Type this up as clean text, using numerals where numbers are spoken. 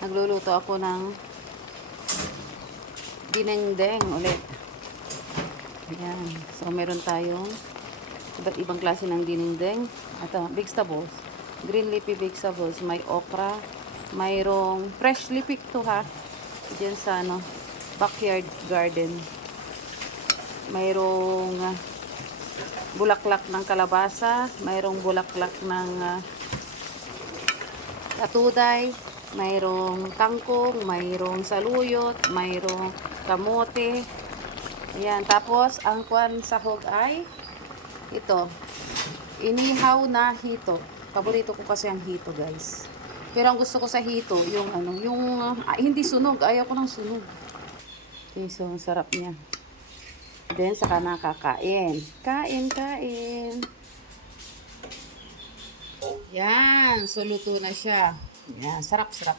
Nagluluto ako ng dinengdeng ulit. Ayan. So, meron tayong iba't ibang klase ng dinengdeng. Ito, vegetables. Green leafy vegetables. May okra. Mayroong freshly picked to ha. Diyan sa backyard garden. Mayroong bulaklak ng kalabasa. Mayroong bulaklak ng katuday. Mayroong kangkong. Mayroong saluyot. Mayroong kamote. Ayan. Tapos, ang kwan sahog ay ito. Inihaw na hito. Paborito ko kasi ang hito, guys. Pero ang gusto ko sa hito, yung hindi sunog. Ayaw ko ng sunog. Okay, so, ang sarap niya. Then, saka nakakain. Kain, kain. Yan. So, luto na siya. Yan. Sarap, sarap.